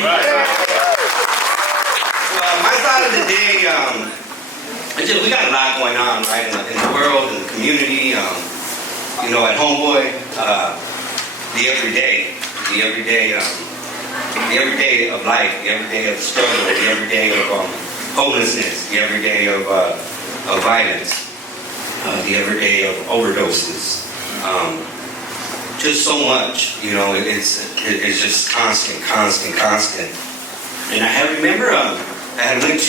My thought of the day, we got a lot going on, right, in the world, in the community. At Homeboy, the everyday of life, the everyday of struggle, the everyday of homelessness, the everyday of violence, the everyday of overdoses. Just so much, it's just constant. And I remember I went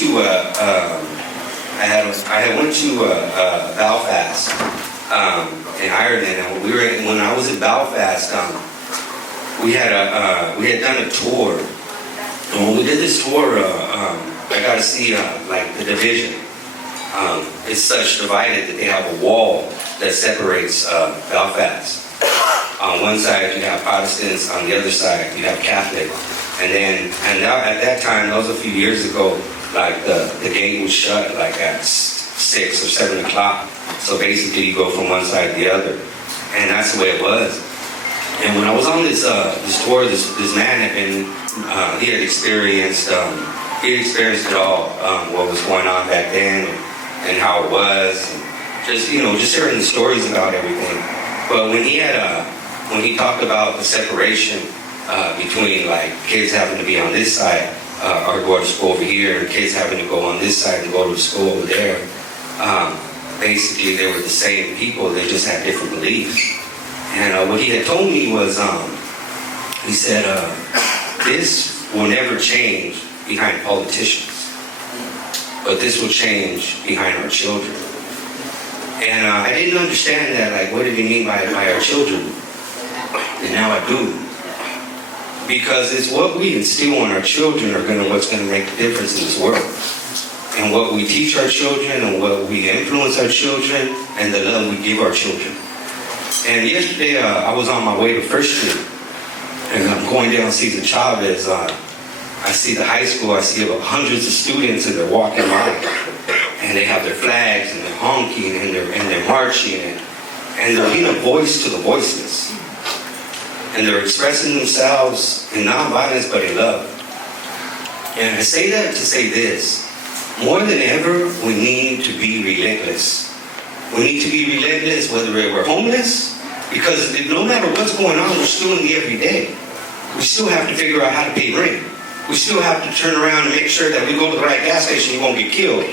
to Belfast in Ireland, and when I was in Belfast, we had done a tour, and when we did this tour, I got to see like the division. It's such divided that they have a wall that separates Belfast. On one side you have Protestants, on the other side you have Catholic. And at that time, that was a few years ago, like the gate was shut like at 6 or 7 o'clock. So basically you go from one side to the other. And that's the way it was. And when I was on this tour, this man had been, he had experienced it all, what was going on back then and how it was. And just hearing the stories about everything. But when he talked about the separation between like kids having to be on this side or go to school over here, and kids having to go on this side and go to school over there, basically they were the same people, they just had different beliefs. And what he had told me was, he said, this will never change behind politicians, but this will change behind our children. And I didn't understand that, like, what did he mean by our children? And now I do. Because it's what we instill on our children what's going to make the difference in this world. And what we teach our children, and what we influence our children, and the love we give our children. And yesterday, I was on my way to First Street, and I'm going down Cesar Chavez. I see the high school, I see about hundreds of students, and they're walking by. And they have their flags, and they're honking, and they're marching, and they're being a voice to the voiceless. And they're expressing themselves in non-violence, but in love. And I say that to say this. More than ever, we need to be relentless. We need to be relentless whether we're homeless, because no matter what's going on, we're still in the everyday. We still have to figure out how to pay rent. We still have to turn around and make sure that we go to the right gas station, you won't get killed.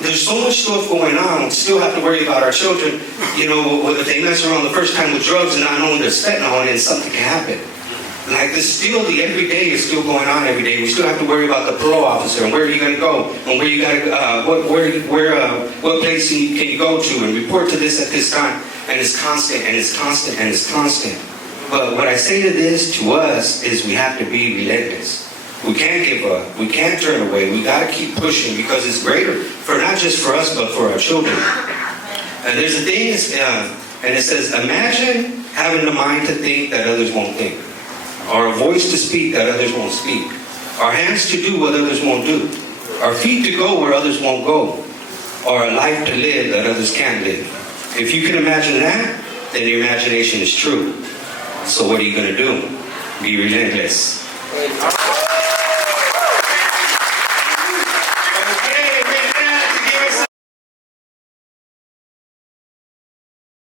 There's so much stuff going on. We still have to worry about our children. If they mess around the first time with drugs and not knowing there's fentanyl in it, something can happen. Like the everyday is still going on every day. We still have to worry about the parole officer and where are you going to go and where you got to what place can you go to and report to this at this time. And it's constant and it's constant and it's constant. But what I say to us is we have to be relentless. We can't give up. We can't turn away. We got to keep pushing because it's greater for not just for us, but for our children. And there's a thing, and it says, imagine having the mind to think that others won't think, or a voice to speak that others won't speak, our hands to do what others won't do, our feet to go where others won't go, or a life to live that others can't live. If you can imagine that, then your imagination is true. So what are you going to do? Be relentless.